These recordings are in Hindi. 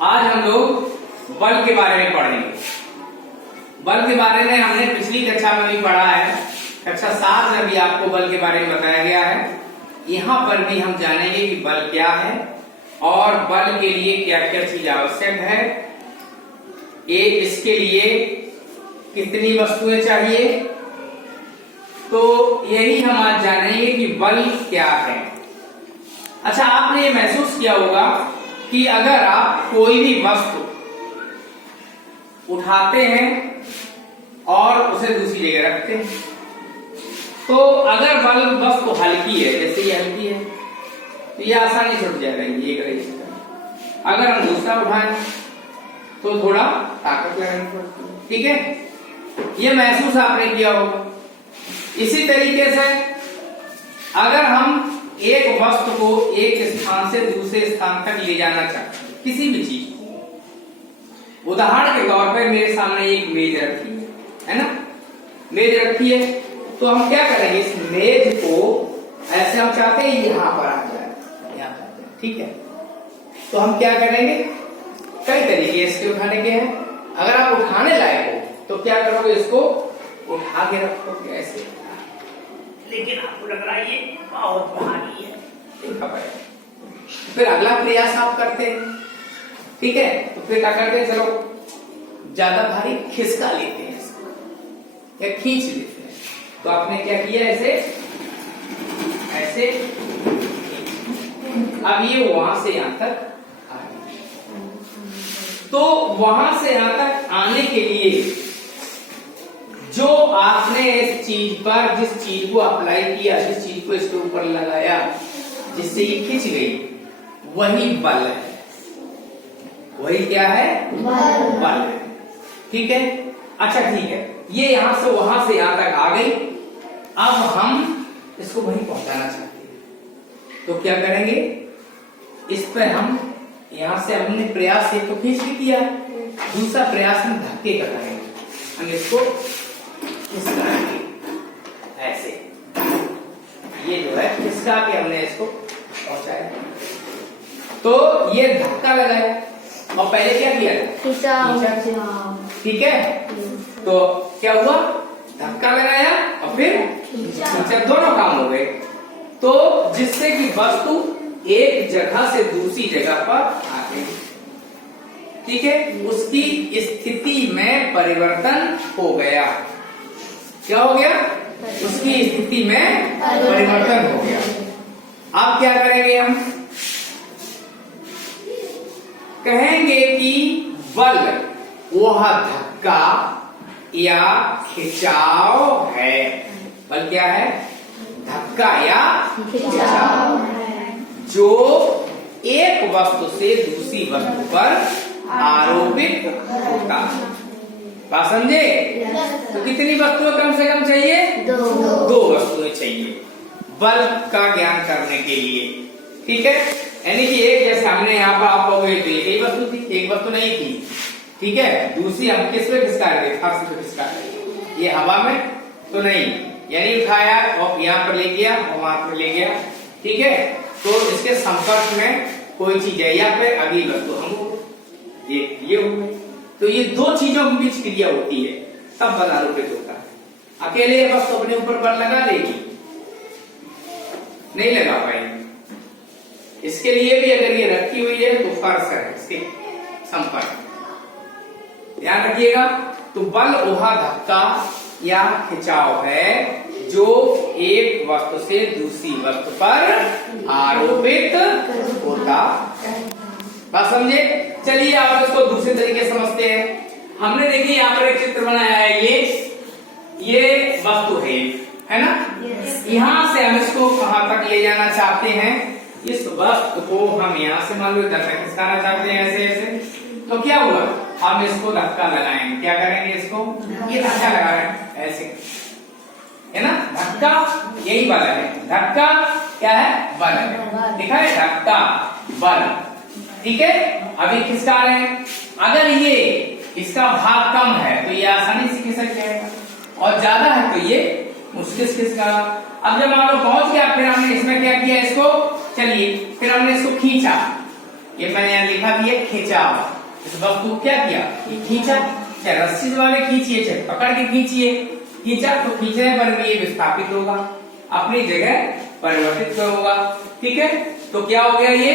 आज हम लोग बल के बारे में पढ़ेंगे। बल के बारे में हमने पिछली कक्षा में भी पढ़ा है, कक्षा 7 में भी आपको बल के बारे में बताया गया है। यहाँ पर भी हम जानेंगे कि बल क्या है और बल के लिए क्या क्या चीज आवश्यक है, इसके लिए कितनी वस्तुएं चाहिए। तो यही हम आज जानेंगे कि बल क्या है। अच्छा, आपने ये महसूस किया होगा कि अगर आप कोई भी वस्तु उठाते हैं और उसे दूसरी जगह रखते हैं, तो अगर बल वस्तु हल्की है, जैसे ये हल्की है, तो ये आसानी से उठ जाएगा, ये करेगा। अगर हम दूसरा उठाएं तो थोड़ा ताकत लगानी पड़ती है, ठीक है। ये महसूस आपने किया होगा। इसी तरीके से अगर हम एक वस्तु को एक स्थान से दूसरे स्थान तक ले जाना चाहते हैं, किसी भी चीज को, उदाहरण के तौर पर मेरे सामने एक मेज रखी है ना, मेज रखी है, तो हम क्या करेंगे, इस मेज को ऐसे हम चाहते हैं यहां पर आ जाए, यहां चाहते हैं, ठीक है। तो हम क्या करेंगे, कई तरीके इसके उठाने के हैं। अगर आप उठाने लायक हो तो क्या करोगे, इसको उठा के रखोगे ऐसे, लेकिन आपको लग रहा है ये बहुत भारी है, फिर अगला प्रयास आप करते हैं, ठीक है। तो फिर क्या करते हैं, चलो ज्यादा भारी खिसका लेते हैं इसको या खींच लेते हैं। तो आपने क्या किया, ऐसे ऐसे, अब ये वहां से यहां तक आ गया। तो वहां से यहां तक आने के लिए जो आपने इस चीज पर, जिस चीज को अप्लाई किया, जिस चीज को इसके ऊपर लगाया, जिससे ये खिंच गई, वही बल है। वही क्या है, बल है, ठीक है। अच्छा, ठीक है, ये यहां से वहां से यहां तक आ गई। अब हम इसको वहीं पहुंचाना चाहते हैं, तो क्या करेंगे, इस पर हम यहां से हमने प्रयास एक तो खींच के किया, दूसरा प्रयास हम धक्के का करेंगे। हम इसको इस तरह ऐसे, ये जो है खिसका के हमने इसको पहुंचाया, तो ये धक्का लगाया और पहले क्या किया, ठीक है। तो क्या हुआ, धक्का लगाया और फिर खींचा, दोनों काम हो गए। तो जिससे कि वस्तु एक जगह से दूसरी जगह पर आ गई, ठीक है, उसकी स्थिति में परिवर्तन हो गया। क्या हो गया, उसकी स्थिति में परिवर्तन हो गया। अब क्या करेंगे, हम कहेंगे कि बल वह धक्का या खिंचाव है। बल क्या है, धक्का या खिंचाव है, जो एक वस्तु से दूसरी वस्तु पर आरोपित होता है। बात समझे? तो कितनी वस्तुएं कम से कम चाहिए, दो वस्तुएं चाहिए बल का ज्ञान करने के लिए, ठीक है। यानी कि एक, जैसे हमने यहाँ पर आप कहोगे तो एक वस्तु थी, एक वस्तु नहीं थी, ठीक है। दूसरी हम किस पे खिसका रहे थे, फर्श पे खिसका रहे थे, ये हवा में तो नहीं, यानी उठाया और यहाँ पर ले गया और वहां पर ले गया, ठीक है। तो इसके संपर्क में कोई चीज है या फिर अगली वस्तु हम ये हो गई। तो ये दो चीजों के बीच क्रिया होती है, तब बल आरोपित होता है। अकेले वस्तु अपने ऊपर बल लगा लेगी, नहीं लगा पाएगी। इसके लिए भी अगर ये रखी हुई है तो फर्श है, इसके संपर्क, ध्यान रखिएगा। तो बल वह धक्का या खिंचाव है जो एक वस्तु से दूसरी वस्तु पर आरोपित होता। बात समझे? चलिए अब इसको दूसरे तरीके से समझते हैं। हमने देखिए यहाँ पर एक चित्र बनाया है, ये वस्तु है ना। यहाँ से हम इसको कहां तक ले जाना चाहते हैं, इस वस्तु को हम यहाँ से मान लो धक्का खिसकाना चाहते हैं, ऐसे ऐसे। तो क्या हुआ, हम इसको धक्का लगाएंगे, क्या करेंगे, इसको ये धक्का लगा रहे हैं ऐसे, है ना। धक्का यही बल है, धक्का क्या है, बल है, देखा है, धक्का बल, ठीक है। अभी खिसका रहे हैं, अगर ये इसका भाग कम है तो ये आसानी से खिसक जाएगा, और ज्यादा है तो ये मुश्किल से खिसका। अब जब मान लो पहुंच गया, फिर हमने इसमें क्या किया, इसको चलिए फिर हमने इसको खींचा, ये मैंने यहाँ लिखा भी है खिंचाव। इस वस्तु को क्या किया, ये खींचा, चाहे रस्सी से खींचिए चाहे पकड़ के खींचिए, खींचा तो खींचने पर भी ये विस्थापित होगा, अपनी जगह परिवर्तित होगा। ठीक है, तो क्या हो गया ये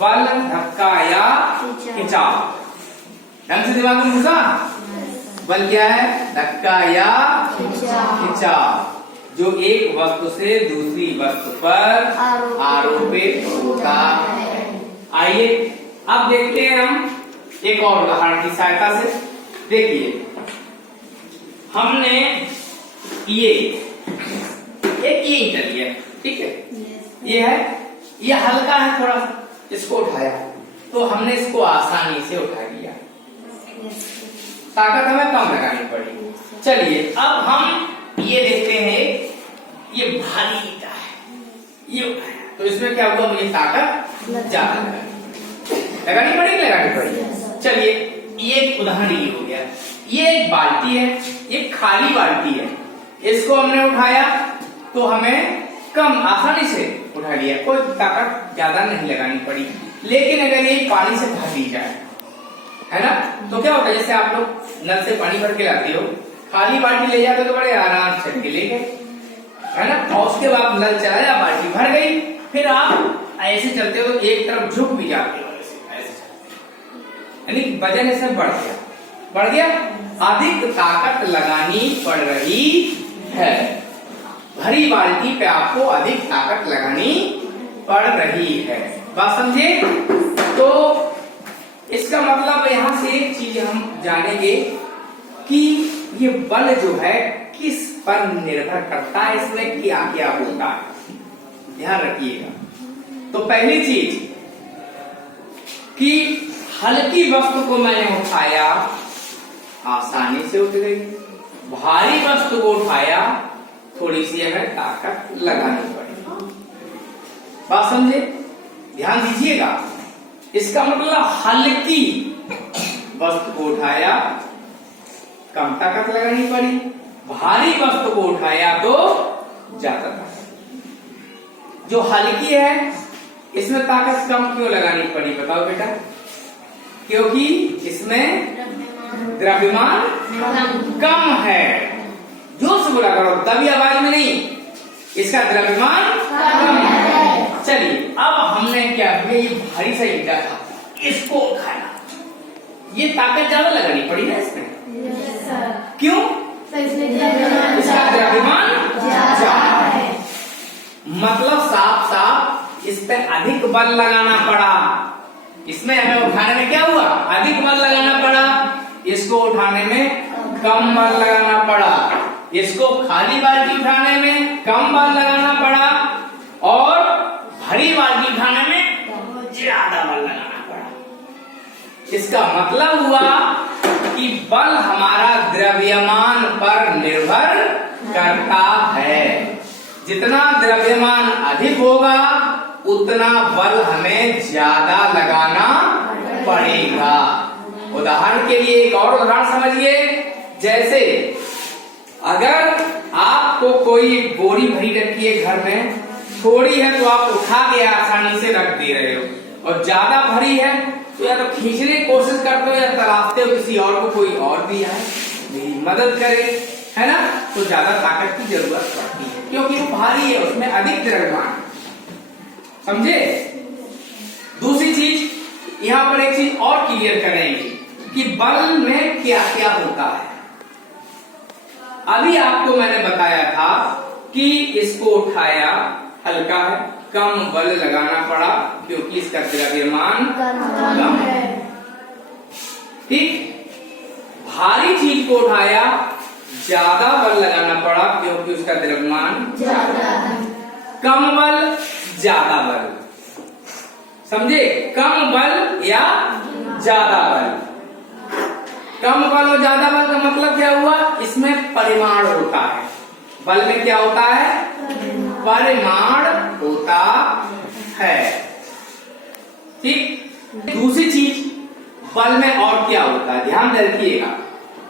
बल, धक्का या खिंचाव। ढंग से दिमाग में घुसा। बल क्या है, धक्का या खिंचाव, जो एक वस्तु से दूसरी वस्तु पर आरोपित होता है। आइए अब देखते हैं हम एक और उदाहरण की सहायता से। देखिए हमने ये एक ये ईंट लिया, ठीक है, ये है, ये हल्का है थोड़ा सा, इसको उठाया तो हमने इसको आसानी से उठा लिया, ताकत हमें कम लगानी पड़ी। चलिए अब हम ये देखते हैं, ये भारी ईंट है, ये उठाया तो इसमें क्या हुआ, मुझे ताकत ज्यादा लगानी पड़ी। चलिए ये एक उदाहरण ये हो गया। ये एक बाल्टी है, ये खाली बाल्टी है, इसको हमने उठाया तो हमें कम आसानी से उठा लिया, कोई ताकत ज्यादा नहीं लगानी पड़ी। लेकिन अगर ये पानी से भर दी जाए, है ना, तो क्या होता है, जैसे आप लोग नल से पानी भर के लाते हो, खाली बाल्टी ले जाते हो तो बड़े आराम से ले गए, है ना, और उसके बाद नल चलाया, बाल्टी भर गई, फिर आप ऐसे चलते हो तो एक तरफ झुक भी जाते हो, यानी वजन इसमें बढ़ गया, अधिक ताकत लगानी पड़ रही है। भरी बाल्टी पे आपको अधिक ताकत लगानी पड़ रही है, बात समझे। तो इसका मतलब यहाँ से एक चीज हम जानेंगे कि ये बल जो है किस पर निर्भर करता है, इसमें क्या क्या होता है, ध्यान रखिएगा। तो पहली चीज कि हल्की वस्तु को मैंने उठाया, आसानी से उठ गई, भारी वस्तु को उठाया, थोड़ी सी हमें ताकत लगानी पड़ी, बात समझे, ध्यान दीजिएगा। इसका मतलब हल्की वस्तु को उठाया, कम ताकत लगानी पड़ी, भारी वस्तु को उठाया तो ज्यादा ताकत। जो हल्की है इसमें ताकत कम क्यों लगानी पड़ी, बताओ बेटा। क्योंकि इसमें द्रव्यमान कम है, जोर से बोला करो, दबी आवाज में नहीं, इसका द्रव्यमान कम है। चलिए अब हमने क्या किया, ये भारी सा ईंटा था, इसको उठाया, ये ताकत ज्यादा लगानी पड़ी ना इसमें, क्यों, इसका द्रव्यमान ज्यादा है, मतलब साफ साफ इस पे अधिक बल लगाना पड़ा। इसमें हमें उठाने में क्या हुआ, अधिक बल लगाना पड़ा, इसको उठाने में कम बल लगाना पड़ा, इसको खाली बाल्टी उठाने में कम बल लगाना पड़ा, और भरी बाल्टी उठाने में ज्यादा बल लगाना पड़ा। इसका मतलब हुआ कि बल हमारा द्रव्यमान पर निर्भर करता है। जितना द्रव्यमान अधिक होगा उतना बल हमें ज्यादा लगाना पड़ेगा। उदाहरण के लिए एक और उदाहरण समझिए, जैसे अगर आपको कोई बोरी भरी रखी है घर में, थोड़ी है तो आप उठा के आसानी से रख दे रहे हो, और ज्यादा भरी है तो या तो खींचने की कोशिश करते हो या तलाशते हो किसी और को, कोई और भी आए मेरी मदद करे, है ना, तो ज्यादा ताकत की जरूरत पड़ती है, क्योंकि वो भारी है, उसमें अधिक द्रव्यमान। समझे। दूसरी चीज यहाँ पर एक चीज और क्लियर करेंगे कि बल में क्या क्या होता है। अभी आपको मैंने बताया था कि इसको उठाया, हल्का है, कम बल लगाना पड़ा क्योंकि इसका द्रव्यमान कम है, ठीक। भारी चीज को उठाया, ज्यादा बल लगाना पड़ा क्योंकि उसका द्रव्यमान ज्यादा है। कम बल ज्यादा बल, समझे, कम बल या ज्यादा बल। कम बल और ज्यादा बल का मतलब क्या हुआ, इसमें परिमाण होता है। बल में क्या होता है, परिमाण होता है, ठीक। दूसरी चीज बल में और क्या होता है, ध्यान रखिएगा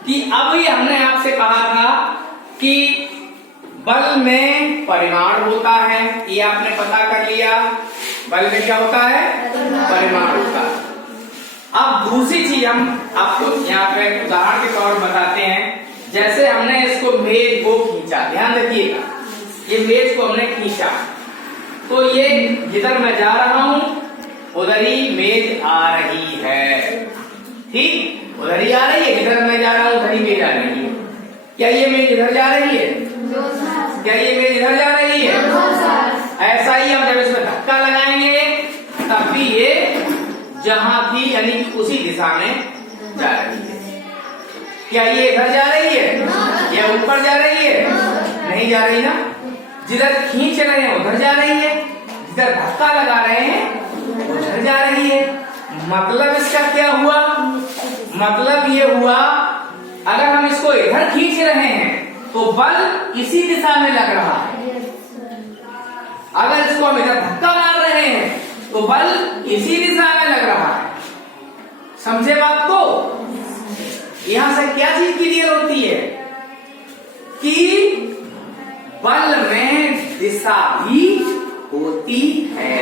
कि अभी हमने आपसे कहा था कि बल में परिमाण होता है, ये आपने पता कर लिया। बल में क्या होता है, परिमाण होता है। अब दूसरी चीज हम आपको यहाँ पे उदाहरण के तौर पर बताते हैं। जैसे हमने इसको मेज को खींचा, ध्यान रखिएगा, ये मेज को हमने खींचा तो ये जिधर मैं जा रहा हूं उधर ही मेज आ रही है, ठीक, उधर ही आ रही है, जिधर मैं जा रहा हूं उधर ही मेज आ रही है। क्या ये मेज इधर जा रही है? क्या ये मेज इधर जा रही है? ऐसा ही हम जब इसमें धक्का लगाएंगे तब भी ये जहां थी यानी कि उसी दिशा में जा रही है। क्या ये इधर जा रही है या ऊपर जा रही है? नहीं जा रही ना, जिधर खींच रहे हैं उधर जा रही है, जिधर धक्का लगा रहे हैं उधर जा रही है। मतलब इसका क्या हुआ? मतलब ये हुआ अगर हम इसको इधर खींच रहे हैं तो बल इसी दिशा में लग रहा है, अगर इसको हम इधर धक्का मार रहे हैं तो बल इसी दिशा में लग रहा है। समझे बात को? यहां से क्या चीज क्लियर होती है कि बल में दिशा भी होती है।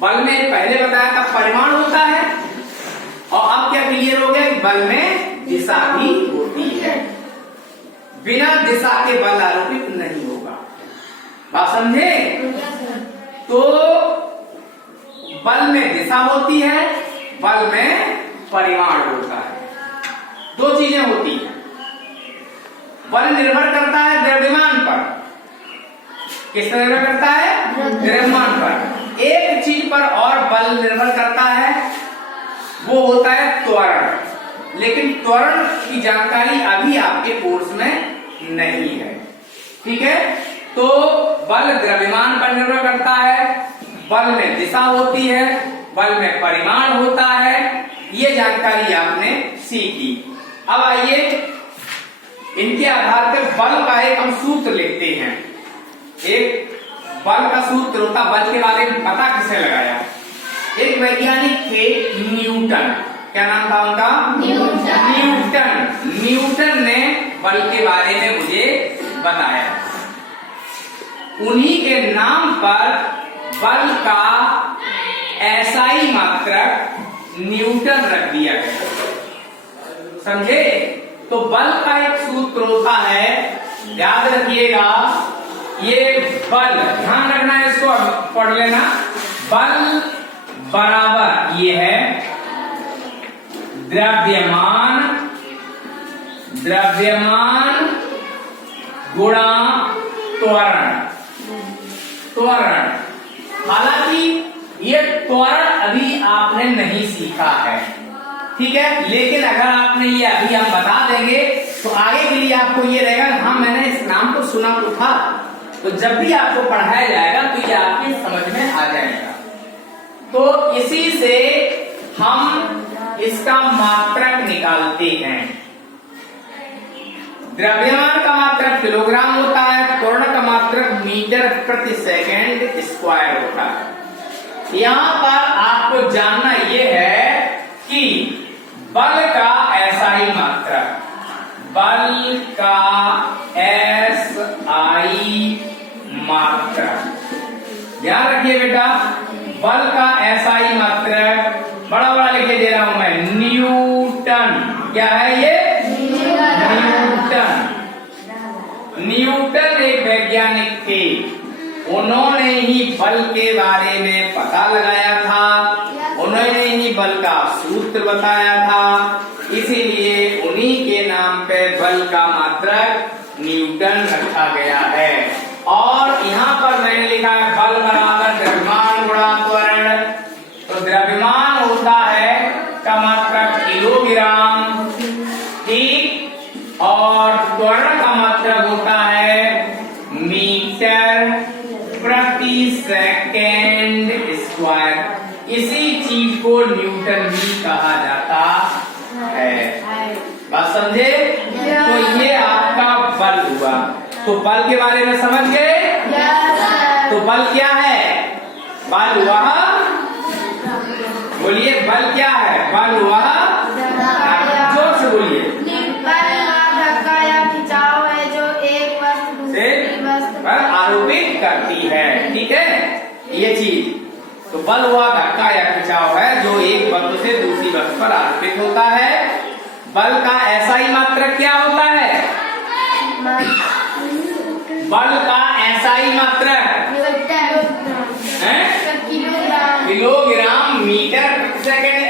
बल में पहले बताया था परिमाण होता है और अब क्या क्लियर हो गया? बल में दिशा भी होती है। बिना दिशा के बल आरोपित नहीं होगा। बात समझे? तो बल में दिशा होती है, बल में परिमाण होता है, दो चीजें होती हैं। बल निर्भर करता है द्रव्यमान पर। किस पर निर्भर करता है? द्रव्यमान पर। एक चीज पर और बल निर्भर करता है, वो होता है त्वरण। लेकिन त्वरण की जानकारी अभी आपके कोर्स में नहीं है, ठीक है? तो बल द्रव्यमान पर निर्भर करता है, बल में दिशा होती है, बल में परिमाण होता है। ये जानकारी आपने सीखी। अब आइए इनके आधार पर बल का एक हम सूत्र लिखते हैं। एक बल का सूत्र होता, बल के बारे में पता किसे लगाया? एक वैज्ञानिक थे न्यूटन। क्या नाम था उनका? न्यूटन। न्यूटन ने बल के बारे में मुझे बताया। उन्हीं के नाम पर बल का एसआई मात्रक न्यूटन रख दिया गया। समझे? तो बल का एक सूत्र होता है, याद रखिएगा, ये बल, ध्यान रखना है, इसको पढ़ लेना। बल बराबर ये है द्रव्यमान गुणा त्वरण। त्वरण, हालांकि ये त्वरण अभी आपने नहीं सीखा है, ठीक है, लेकिन अगर आपने ये अभी हम बता देंगे तो आगे के लिए आपको ये रहेगा, हाँ मैंने इस नाम को सुना तो था। तो जब भी आपको पढ़ाया जाएगा तो ये आपकी समझ में आ जाएगा। तो इसी से हम इसका मात्रक निकालते हैं। द्रव्यमान का मात्रक किलोग्राम होता है, त्वरण का मात्रक मीटर प्रति सेकंड स्क्वायर होता है। यहाँ पर आपको जानना ये है कि बल का एसआई मात्रक, बल का एसआई मात्रक, ध्यान रखिए बेटा, बल का एसआई मात्रक बड़ा बड़ा लिखे दे रहा हूं मैं, न्यूटन। क्या है ये? न्यूटन। न्यूटन एक वैज्ञानिक थे, उन्होंने ही बल के बारे में पता लगाया था, उन्होंने ही बल का सूत्र बताया था, इसीलिए उन्हीं के नाम पे बल का मात्रक न्यूटन रखा गया है। और यहाँ पर मैंने लिखा है बल बराबर द्रव्यमान गुणा त्वरण। तो द्रव्यमान होता है का मात्रक किलोग्राम, ठीक, और त्वरण का मात्रक होता है मीटर प्रति सेकंड स्क्वायर। इसी चीज को न्यूटन भी कहा जाता है। बात समझे? तो ये आपका बल हुआ। तो बल के बारे में समझ गए? तो बल क्या है? बल हुआ, बोलिए बल क्या है? बल हुआ, जोर से बोलिए। धक्का या खिंचाव है जो एक वस्तु से पर आरोपित करती है, ठीक है, ये चीज। तो बल हुआ धक्का या खिंचाव है जो एक वस्तु से दूसरी राइट होता है। बल का एसआई मात्रक क्या होता है? बल का एसआई मात्रक किलोग्राम किलोग्राम मीटर प्रति सेकंड